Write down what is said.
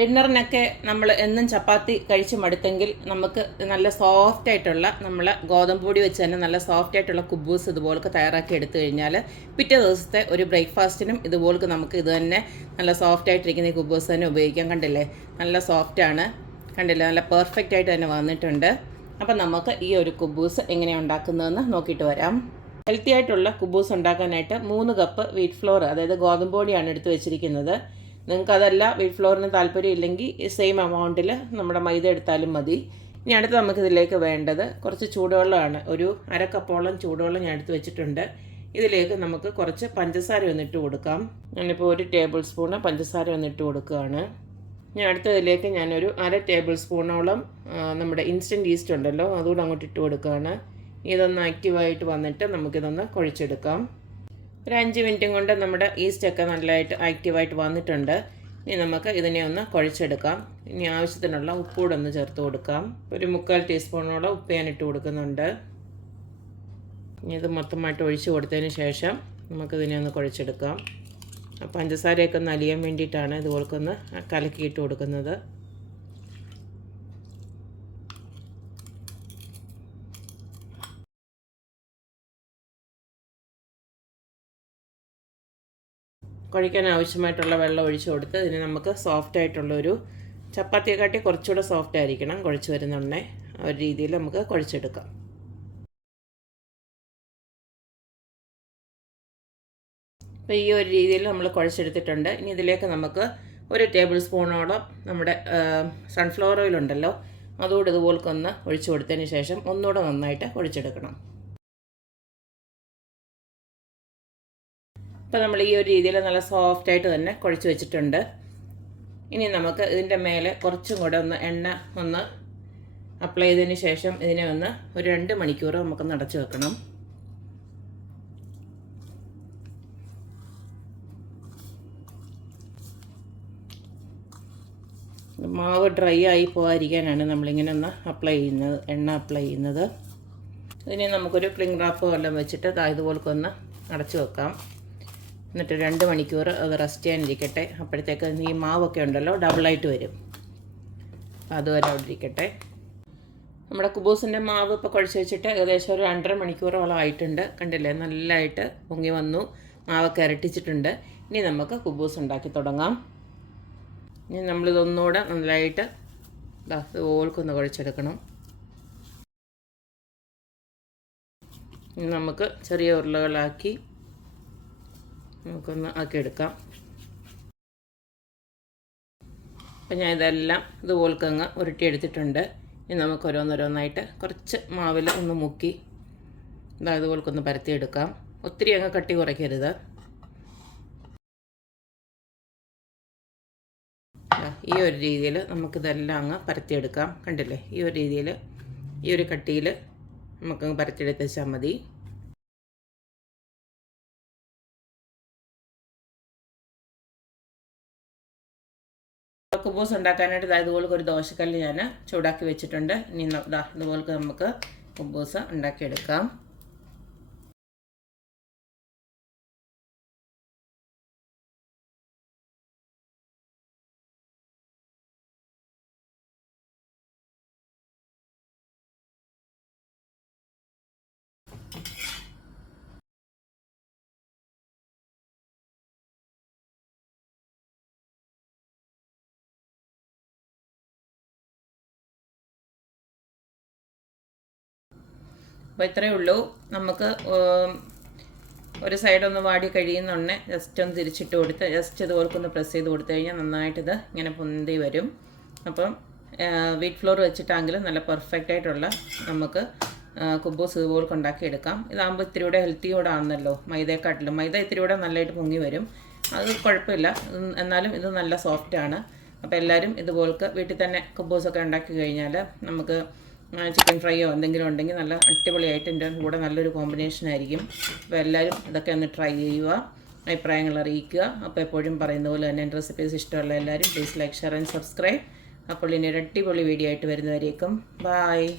ഡിന്നറിനൊക്കെ നമ്മൾ എന്നും ചപ്പാത്തി കഴിച്ച് മടുത്തെങ്കിൽ നമുക്ക് നല്ല സോഫ്റ്റ് ആയിട്ടുള്ള നമ്മൾ ഗോതമ്പ് പൊടി വെച്ച് തന്നെ നല്ല സോഫ്റ്റ് ആയിട്ടുള്ള കുബൂസ് ഇതുപോലൊക്കെ തയ്യാറാക്കി എടുത്തു കഴിഞ്ഞാൽ പിറ്റേ ദിവസത്തെ ഒരു ബ്രേക്ക്ഫാസ്റ്റിനും ഇതുപോലൊക്കെ നമുക്ക് ഇത് തന്നെ നല്ല സോഫ്റ്റ് ആയിട്ടിരിക്കുന്ന ഈ കുബൂസ് തന്നെ ഉപയോഗിക്കാം. കണ്ടില്ലേ? നല്ല സോഫ്റ്റ് ആണ്. കണ്ടില്ലേ? നല്ല പെർഫെക്റ്റ് ആയിട്ട് തന്നെ വന്നിട്ടുണ്ട്. അപ്പം നമുക്ക് ഈ ഒരു കുബൂസ് എങ്ങനെയാണ് ഉണ്ടാക്കുന്നതെന്ന് നോക്കിയിട്ട് വരാം. ഹെൽത്തി ആയിട്ടുള്ള കുബൂസ് ഉണ്ടാക്കാനായിട്ട് മൂന്ന് കപ്പ് വീറ്റ് ഫ്ലോർ അതായത് ഗോതമ്പ് പൊടിയാണ് എടുത്ത് വെച്ചിരിക്കുന്നത്. നിങ്ങൾക്ക് അതല്ല വീറ്റ് ഫ്ലോറിന് താല്പര്യം ഇല്ലെങ്കിൽ സെയിം എമൗണ്ടിൽ നമ്മുടെ മൈദ എടുത്താലും മതി. ഇനി അടുത്ത് നമുക്കിതിലേക്ക് വേണ്ടത് കുറച്ച് ചൂടുവെള്ളമാണ്. ഒരു അര ചൂടുവെള്ളം ഞാൻ എടുത്ത് വെച്ചിട്ടുണ്ട്. ഇതിലേക്ക് നമുക്ക് കുറച്ച് പഞ്ചസാര ഒന്നിട്ട് കൊടുക്കാം. ഞാനിപ്പോൾ ഒരു ടേബിൾ സ്പൂണ് പഞ്ചസാര ഒന്നിട്ട് കൊടുക്കുകയാണ്. ഞാൻ അടുത്തതിലേക്ക് ഞാനൊരു അര ടേബിൾ സ്പൂണോളം നമ്മുടെ ഇൻസ്റ്റന്റ് ഈസ്റ്റ് ഉണ്ടല്ലോ അതുകൂടെ അങ്ങോട്ട് ഇട്ട് കൊടുക്കുകയാണ്. ഇതൊന്ന് ആക്റ്റീവായിട്ട് വന്നിട്ട് നമുക്കിതൊന്ന് കുഴച്ചെടുക്കാം. ഒരു അഞ്ച് മിനിറ്റും കൊണ്ട് നമ്മുടെ ഈസ്റ്റൊക്കെ നല്ലതായിട്ട് ആക്റ്റീവായിട്ട് വന്നിട്ടുണ്ട്. ഇനി നമുക്ക് ഇതിനെ ഒന്ന് കുഴച്ചെടുക്കാം. ഇനി ആവശ്യത്തിനുള്ള ഉപ്പൂടെ ഒന്ന് ചേർത്ത് കൊടുക്കാം. ഒരു മുക്കാൽ ടീസ്പൂണോളം ഉപ്പ് ഞാൻ ഇട്ട് കൊടുക്കുന്നുണ്ട്. ഇനി ഇത് മൊത്തമായിട്ട് ഒഴിച്ച് കൊടുത്തതിന് ശേഷം നമുക്കിതിനെ ഒന്ന് കുഴച്ചെടുക്കാം. പഞ്ചസാരയൊക്കെ ഒന്ന് അലിയാൻ വേണ്ടിയിട്ടാണ് ഇതുപോലൊക്കൊന്ന് കലക്കിയിട്ട് കൊടുക്കുന്നത്. കുഴിക്കാൻ ആവശ്യമായിട്ടുള്ള വെള്ളം ഒഴിച്ചു കൊടുത്ത് ഇതിന് നമുക്ക് സോഫ്റ്റ് ആയിട്ടുള്ളൊരു ചപ്പാത്തിയെക്കാട്ടി കുറച്ചുകൂടെ സോഫ്റ്റ് ആയിരിക്കണം കുഴച്ച് വരുന്നുണ്ടേ ആ ഒരു രീതിയിൽ നമുക്ക് കുഴച്ചെടുക്കാം. അപ്പോൾ ഈ ഒരു രീതിയിൽ നമ്മൾ കുഴച്ചെടുത്തിട്ടുണ്ട്. ഇനി ഇതിലേക്ക് നമുക്ക് ഒരു ടേബിൾ സ്പൂണോളം നമ്മുടെ സൺഫ്ലവർ ഓയിൽ ഉണ്ടല്ലോ അതുകൂടെ ഇതുപോലൊക്കൊന്ന് ഒഴിച്ചു കൊടുത്തതിന് ശേഷം ഒന്നുകൂടെ നന്നായിട്ട് കുഴച്ചെടുക്കണം. ഇപ്പോൾ നമ്മൾ ഈ ഒരു രീതിയിൽ നല്ല സോഫ്റ്റ് ആയിട്ട് തന്നെ കുഴച്ച് വെച്ചിട്ടുണ്ട്. ഇനി നമുക്ക് ഇതിന്റെ മേലെ കുറച്ചും കൂടെ ഒന്ന് എണ്ണ ഒന്ന് അപ്ലൈ ചെയ്തതിന് ശേഷം ഇതിനെ ഒന്ന് ഒരു രണ്ട് മണിക്കൂർ നമുക്ക് നടച്ചു വെക്കണം. മാവ് ഡ്രൈ ആയി പോകാതിരിക്കാനാണ് നമ്മളിങ്ങനെ ഒന്ന് അപ്ലൈ ചെയ്യുന്നത് എണ്ണ അപ്ലൈ ചെയ്യുന്നത്. ഇതിനെ നമുക്കൊരു ക്ലിംഗ് റാപ്പ് വല്ലതും വെച്ചിട്ട് ദാ ഇതുപോലൊക്കെ ഒന്ന് അടച്ചു വെക്കാം. എന്നിട്ട് രണ്ട് മണിക്കൂർ അത് റെസ്റ്റ് ചെയ്യാനിരിക്കട്ടെ. അപ്പോഴത്തേക്ക് ഈ മാവൊക്കെ ഉണ്ടല്ലോ ഡബിളായിട്ട് വരും. അതുവരെ അവിടെ ഇരിക്കട്ടെ. നമ്മുടെ കുബൂസിന്റെ മാവ് ഇപ്പോൾ കുഴച്ച് വെച്ചിട്ട് ഏകദേശം ഒരു രണ്ടര മണിക്കൂറോളം ആയിട്ടുണ്ട്. കണ്ടില്ലേ? നല്ലതായിട്ട് പൊങ്ങി വന്നു. മാവൊക്കെ ഇരട്ടിച്ചിട്ടുണ്ട്. ഇനി നമുക്ക് കുബൂസ് ഉണ്ടാക്കി തുടങ്ങാം. ഇനി നമ്മളിതൊന്നുകൂടെ നല്ലതായിട്ട് ഓൾക്കൊന്ന് കുഴച്ചെടുക്കണം. ഇനി നമുക്ക് ചെറിയ ഉരുളകളാക്കി നമുക്കൊന്ന് ആക്കിയെടുക്കാം. അപ്പം ഞാൻ ഇതെല്ലാം ഇതുപോലൊക്കെ അങ്ങ് ഉരുട്ടിയെടുത്തിട്ടുണ്ട്. ഇനി നമുക്ക് ഓരോന്നോരോന്നായിട്ട് കുറച്ച് മാവിൽ ഒന്ന് മുക്കി ഇതാ ഇതുപോലൊക്കെ ഒന്ന് പരത്തിയെടുക്കാം. ഒത്തിരി അങ്ങ് കട്ടി കുറയ്ക്കരുത്. ഈ ഒരു രീതിയിൽ നമുക്കിതെല്ലാം അങ്ങ് പരത്തിയെടുക്കാം. കണ്ടില്ലേ? ഈ ഒരു രീതിയിൽ ഈ ഒരു കട്ടിയിൽ നമുക്കങ്ങ് പരത്തിയെടുത്ത് വെച്ചാൽ മതി. കുബൂസ് ഉണ്ടാക്കാനായിട്ട് ഇതാ ഇതുപോലെ ഒരു ദോശക്കല്ല് ഞാൻ ചൂടാക്കി വെച്ചിട്ടുണ്ട്. ഇനി ഇതാ ദാ ഇതുപോലെ നമുക്ക് കുബൂസ് ഉണ്ടാക്കിയെടുക്കാം. അപ്പോൾ ഇത്രയേ ഉള്ളൂ. നമുക്ക് ഒരു സൈഡ് ഒന്ന് വാടി കഴിയുന്നുണ്ടെ ജസ്റ്റ് ഒന്ന് തിരിച്ചിട്ട് കൊടുത്ത് ജസ്റ്റ് ഇതുപോലെ ഒന്ന് പ്രസ് ചെയ്ത് കൊടുത്തു കഴിഞ്ഞാൽ നന്നായിട്ടിത് ഇങ്ങനെ പൊന്തി വരും. അപ്പം വീറ്റ് ഫ്ലോർ വെച്ചിട്ടാണെങ്കിലും നല്ല പെർഫെക്റ്റ് ആയിട്ടുള്ള നമുക്ക് കുബൂസ് ഇതുപോലെ ഉണ്ടാക്കി എടുക്കാം. ഇതാകുമ്പോൾ ഇത്തിരി കൂടെ ഹെൽത്തി കൂടെ ആണെന്നല്ലോ മൈദയെക്കാട്ടിലും. മൈദ ഇത്തിരി കൂടെ നല്ലതായിട്ട് പൊങ്ങി വരും. അത് കുഴപ്പമില്ല. എന്നാലും ഇത് നല്ല സോഫ്റ്റ് ആണ്. അപ്പോൾ എല്ലാവരും ഇതുപോലൊക്കെ വീട്ടിൽ തന്നെ കുബൂസൊക്കെ ഉണ്ടാക്കി കഴിഞ്ഞാൽ നമുക്ക് ചിക്കൻ ഫ്രൈയോ എന്തെങ്കിലും ഉണ്ടെങ്കിൽ നല്ല അടിപൊളിയായിട്ട് എന്റെ കൂടെ നല്ലൊരു കോമ്പിനേഷൻ ആയിരിക്കും. അപ്പോൾ എല്ലാവരും ഇതൊക്കെ ഒന്ന് ട്രൈ ചെയ്യുക അഭിപ്രായങ്ങൾ അറിയിക്കുക. അപ്പോൾ എപ്പോഴും പറയുന്ന പോലെ തന്നെ എന്റെ റെസിപ്പീസ് ഇഷ്ടമുള്ള എല്ലാവരും please like share and subscribe അപ്പോൾ ഇനി ഒരു അടിപൊളി വീഡിയോ ആയിട്ട് വരുന്നവരേക്കും ബായ്